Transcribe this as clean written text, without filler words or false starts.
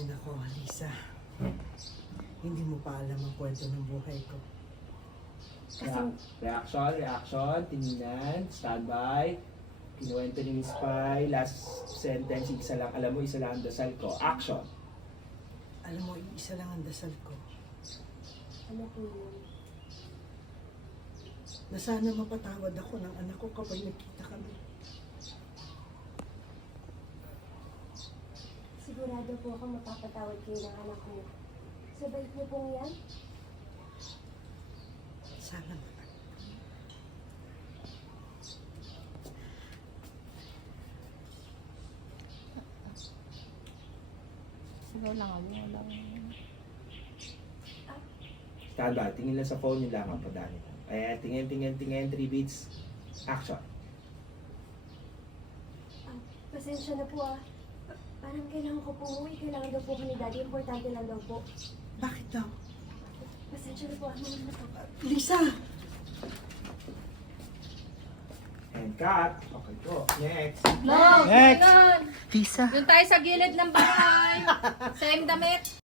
Ay nako, Lisa. Hindi mo pa alam ang kwento ng buhay ko. Reaction, tinginan, standby. Kinuwento ni Miss Pai, last sentence, isa lang, alam mo, isa lang ang dasal ko. Action! Alam mo, isa lang ang dasal ko. Ano po yun? Na sana mapatawad ako ng anak ko kapag nagkita kami. Sigurado po ako mapapatawad kayo ng anak ko. Sa bait niyo pong yan? Sana naman. Siguro lang ako lang. Standby, tingin lang sa phone yung lamang padali. Ayan, tingin, 3 beats. Action! Pasensya na po ah. Parang kailangan ko po umuwi. Kailangan daw po ko ni Daddy. Importante lang daw po. Bakit daw? Pasensya na po ah. Mamaya na po. Lisa! And cut! Okay po. Next! Next! Lisa. Doon tayo sa gilid ng bahay. Same damit.